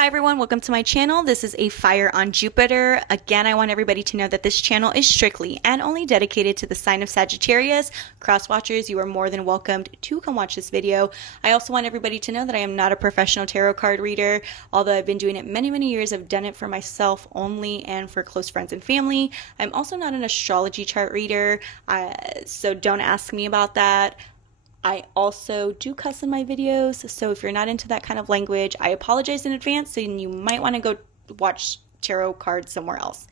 Hi everyone, welcome to my channel. This is a Fire on Jupiter. Again, I want everybody to know that this channel is strictly and only dedicated to the sign of Sagittarius. Cross watchers, you are more than welcomed to come watch this video. I also want everybody to know that I am not a professional tarot card reader. Although I've been doing it many years, I've done it for myself only and for close friends and family. I'm also not an astrology chart reader, so don't ask me about that. I also do cuss in my videos, so if you're not into that kind of language, I apologize in advance, and you might want to go watch tarot cards somewhere else.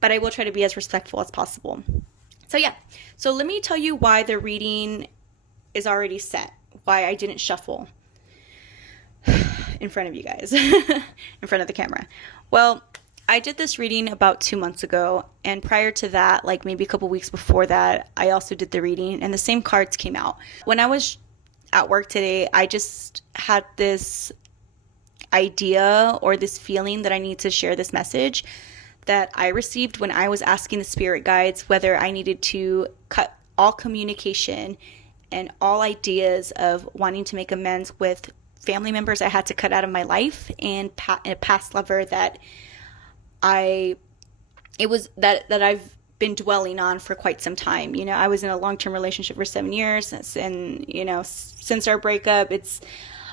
But I will try to be as respectful as possible. So yeah, so let me tell you why the reading is already set, why I didn't shuffle in front of you guys, in front of the camera. Well, I did this reading about 2 months ago, and prior to that, like maybe a couple weeks before that, I also did the reading, and the same cards came out. When I was at work today, I just had this idea or this feeling that I need to share this message that I received when I was asking the spirit guides whether I needed to cut all communication and all ideas of wanting to make amends with family members I had to cut out of my life and a past lover that I've been dwelling on for quite some time. You know, I was in a long-term relationship for 7 years, and you know, since our breakup,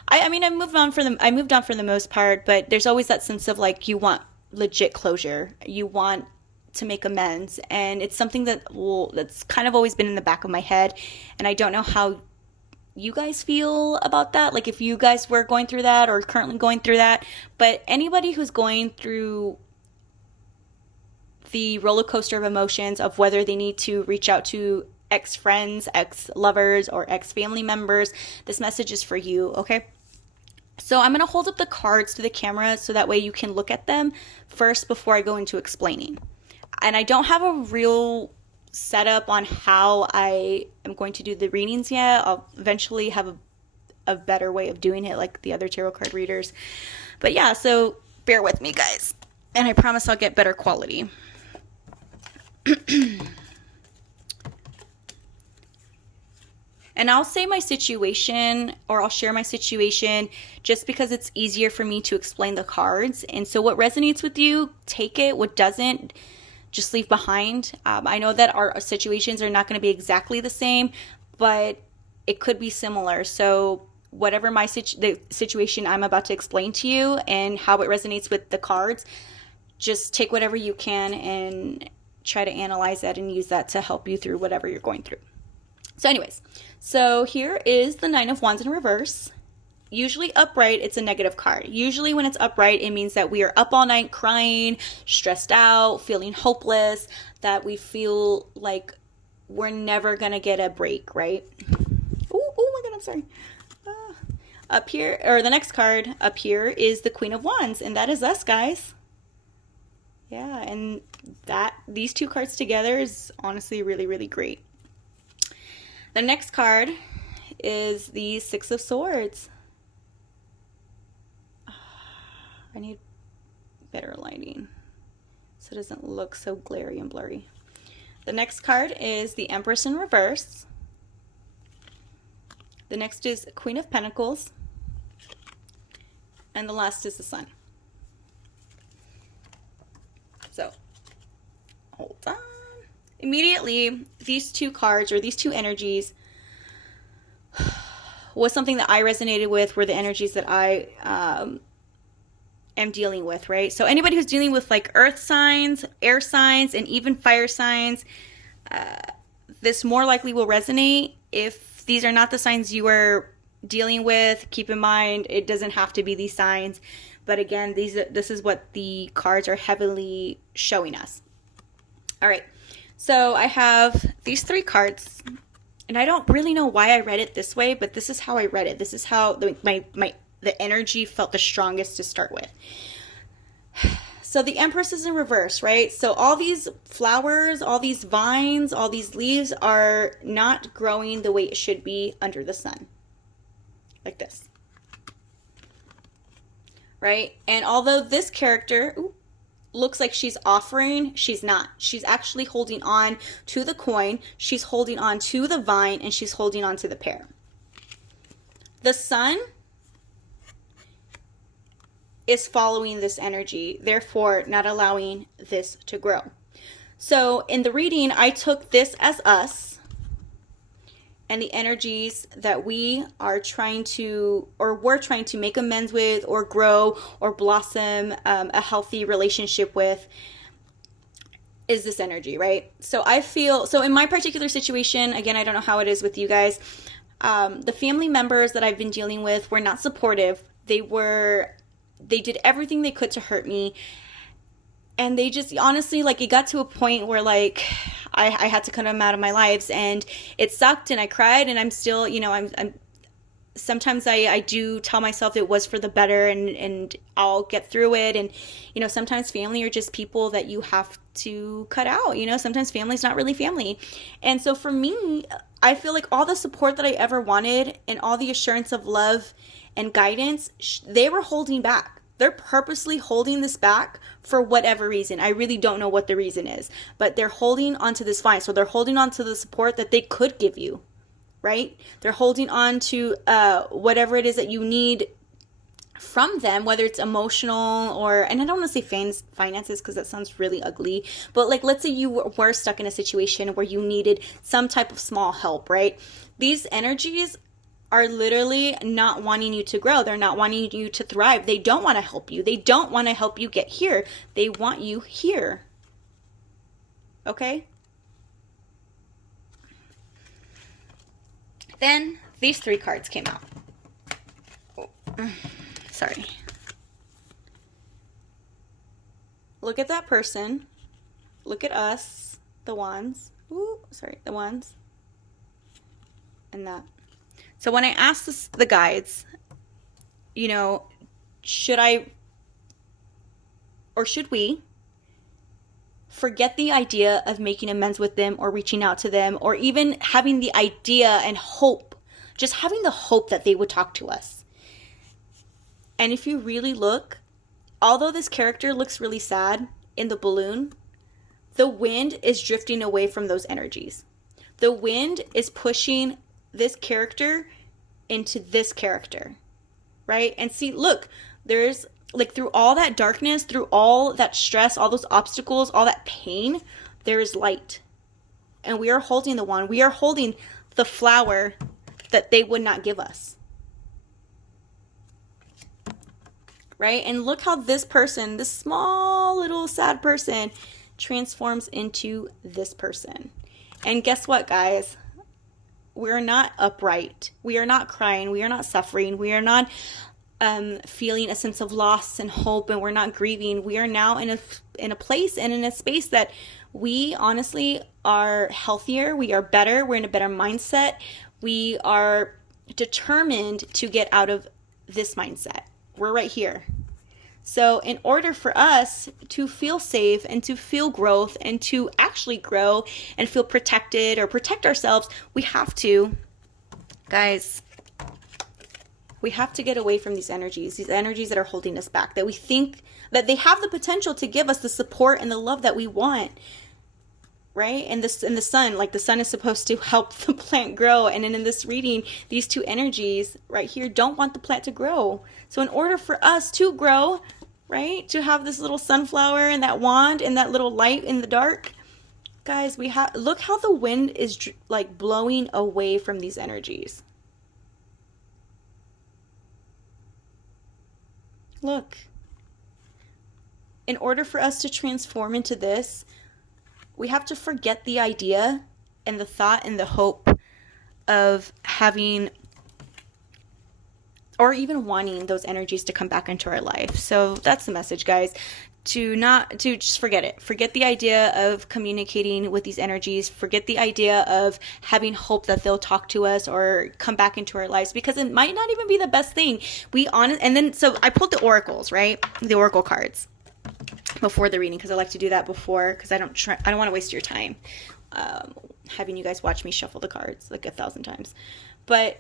I moved on for the most part, but there's always that sense of like you want legit closure, you want to make amends, and it's something that's kind of always been in the back of my head, and I don't know how you guys feel about that, like if you guys were going through that or currently going through that. But anybody who's going through the roller coaster of emotions of whether they need to reach out to ex-friends, ex-lovers, or ex-family members, this message is for you, okay? So I'm going to hold up the cards to the camera so that way you can look at them first before I go into explaining. And I don't have a real setup on how I am going to do the readings yet. I'll eventually have a better way of doing it like the other tarot card readers. But yeah, so bear with me, guys. And I promise I'll get better quality. And I'll say my situation, or I'll share my situation just because it's easier for me to explain the cards. And so what resonates with you, take it. What doesn't, just leave behind. I know that our situations are not going to be exactly the same, but it could be similar. So whatever the situation I'm about to explain to you and how it resonates with the cards, just take whatever you can and try to analyze that and use that to help you through whatever you're going through. So anyways, so here is the Nine of Wands in reverse. Usually upright, it's a negative card. Usually when it's upright, it means that we are up all night crying, stressed out, feeling hopeless, that we feel like we're never going to get a break, right? Oh my God, I'm sorry. Up here, or the next card up here is the Queen of Wands, and that is us, guys. Yeah, and these two cards together is honestly really great. The next card is the Six of Swords. I need better lighting so it doesn't look so glary and blurry. The next card is the Empress in reverse. The next is Queen of Pentacles. And the last is the Sun. So, hold on. Immediately, these two cards, or these two energies, was something that I resonated with, were the energies that I am dealing with, right? So anybody who's dealing with like earth signs, air signs, and even fire signs, this more likely will resonate. If these are not the signs you are dealing with, keep in mind, it doesn't have to be these signs. But again, this is what the cards are heavily showing us. All right, so I have these three cards, and I don't really know why I read it this way, but this is how I read it. This is how the energy felt the strongest to start with. So the Empress is in reverse, right? So all these flowers, all these vines, all these leaves are not growing the way it should be under the sun. Like this. Right? And although this character looks like she's offering, she's not. She's actually holding on to the coin, she's holding on to the vine, and she's holding on to the pear. The Sun is following this energy, therefore not allowing this to grow. So in the reading, I took this as us and the energies that we are trying to, or we're trying to make amends with, or grow, or blossom a healthy relationship with, is this energy, right? So I feel, so in my particular situation, again, I don't know how it is with you guys, the family members that I've been dealing with were not supportive. They did everything they could to hurt me. And they just, honestly, like, it got to a point where, like, I had to cut them out of my lives, and it sucked, and I cried, and I'm still, you know, I'm sometimes I do tell myself it was for the better, and I'll get through it. And, you know, sometimes family are just people that you have to cut out, you know, sometimes family's not really family. And so for me, I feel like all the support that I ever wanted and all the assurance of love and guidance, they were holding back. They're purposely holding this back for whatever reason. I really don't know what the reason is, but they're holding onto this vine. So they're holding on to the support that they could give you, right? They're holding on to whatever it is that you need from them, whether it's emotional or, and I don't want to say finances because that sounds really ugly, but like, let's say you were stuck in a situation where you needed some type of small help, right? These energies are literally not wanting you to grow. They're not wanting you to thrive. They don't want to help you. They don't want to help you get here. They want you here. Okay? Then these 3 cards came out. Oh, sorry. Look at that person. Look at us, the wands. Ooh, sorry, the wands. And that. So when I asked the guides, you know, should I or should we forget the idea of making amends with them or reaching out to them, or even having the idea and hope, just having the hope that they would talk to us? And if you really look, although this character looks really sad in the balloon, the wind is drifting away from those energies. The wind is pushing this character into this character, right? And see, look, there's like, through all that darkness, through all that stress, all those obstacles, all that pain, there is light. And we are holding the wand. We are holding the flower that they would not give us, right? And look how this person, this small little sad person, transforms into this person. And guess what, guys? We're not upright. We are not crying. We are not suffering. We are not feeling a sense of loss and hope, and we're not grieving. We are now in a place and in a space that we honestly are healthier. We are better. We're in a better mindset. We are determined to get out of this mindset. We're right here. So in order for us to feel safe and to feel growth and to actually grow and feel protected or protect ourselves, we have to, guys, we have to get away from these energies that are holding us back, that we think that they have the potential to give us the support and the love that we want, right? And the sun, like, the sun is supposed to help the plant grow. And then in this reading, these 2 energies right here don't want the plant to grow. So in order for us to grow, right, to have this little sunflower and that wand and that little light in the dark, guys, look how the wind is like blowing away from these energies. Look. In order for us to transform into this, we have to forget the idea and the thought and the hope of having or even wanting those energies to come back into our life. So that's the message, guys. To just forget it. Forget the idea of communicating with these energies. Forget the idea of having hope that they'll talk to us or come back into our lives, because it might not even be the best thing. And then, so I pulled the oracles, right? The oracle cards before the reading, because I like to do that before, because I don't want to waste your time having you guys watch me shuffle the cards like 1,000 times. But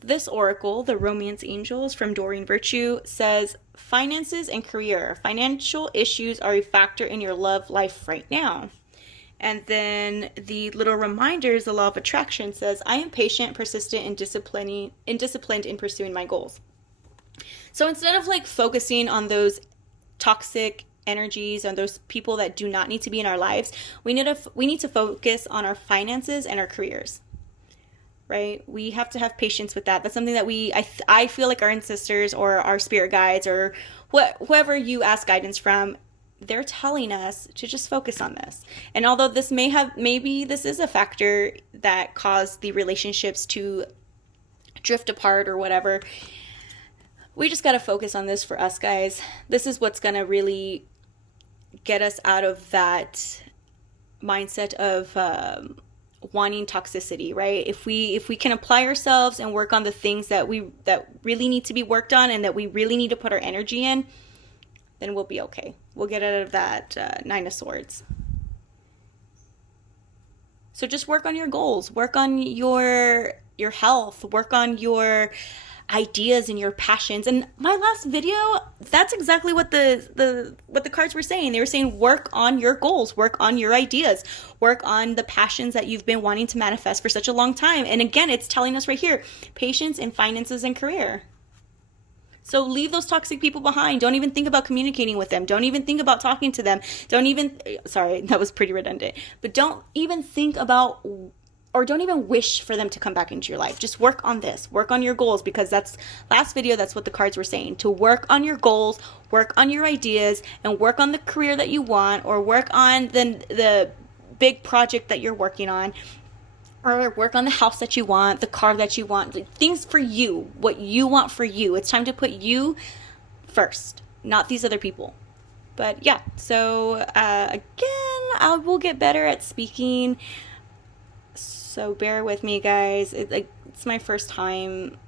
this oracle, the Romance Angels from Doreen Virtue, says finances and career. Financial issues are a factor in your love life right now. And then the little reminders, the law of attraction says, I am patient, persistent, and disciplined in pursuing my goals. So instead of like focusing on those toxic energies and those people that do not need to be in our lives, we need to focus on our finances and our careers. Right? We have to have patience with that. That's something that I feel like our ancestors or our spirit guides or whoever you ask guidance from, they're telling us to just focus on this. And although this maybe this is a factor that caused the relationships to drift apart or whatever, we just got to focus on this for us, guys. This is what's going to really get us out of that mindset of wanting toxicity, right? If we can apply ourselves and work on the things that really need to be worked on and that we really need to put our energy in, then we'll be okay. We'll get out of that Nine of Swords. So just work on your goals, work on your health, work on your ideas and your passions. And my last video, that's exactly what the cards were saying. They were saying work on your goals, work on your ideas, work on the passions that you've been wanting to manifest for such a long time. And again, it's telling us right here, patience in finances and career. So leave those toxic people behind. Don't even think about communicating with them. Don't even think about talking to them. Sorry, that was pretty redundant. But don't even think about, or don't even wish for them to come back into your life. Just work on this. Work on your goals, because that's last video, that's what the cards were saying. To work on your goals, work on your ideas, and work on the career that you want, or work on the big project that you're working on, or work on the house that you want, the car that you want, like, things for you, what you want for you. It's time to put you first, not these other people. But yeah, so again, I will get better at speaking. So bear with me, guys. It's my first time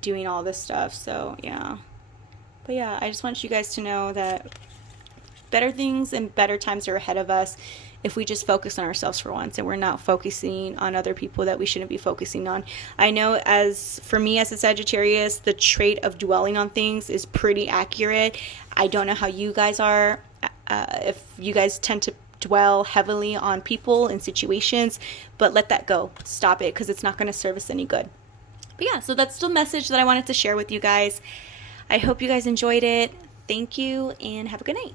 doing all this stuff, so yeah. But yeah, I just want you guys to know that better things and better times are ahead of us if we just focus on ourselves for once and we're not focusing on other people that we shouldn't be focusing on. I know for me as a Sagittarius, the trait of dwelling on things is pretty accurate. I don't know how you guys are, if you guys tend to dwell heavily on people and situations, but let that go. Stop it, because it's not going to serve us any good. But yeah, so that's the message that I wanted to share with you guys. I hope you guys enjoyed it. Thank you, and have a good night.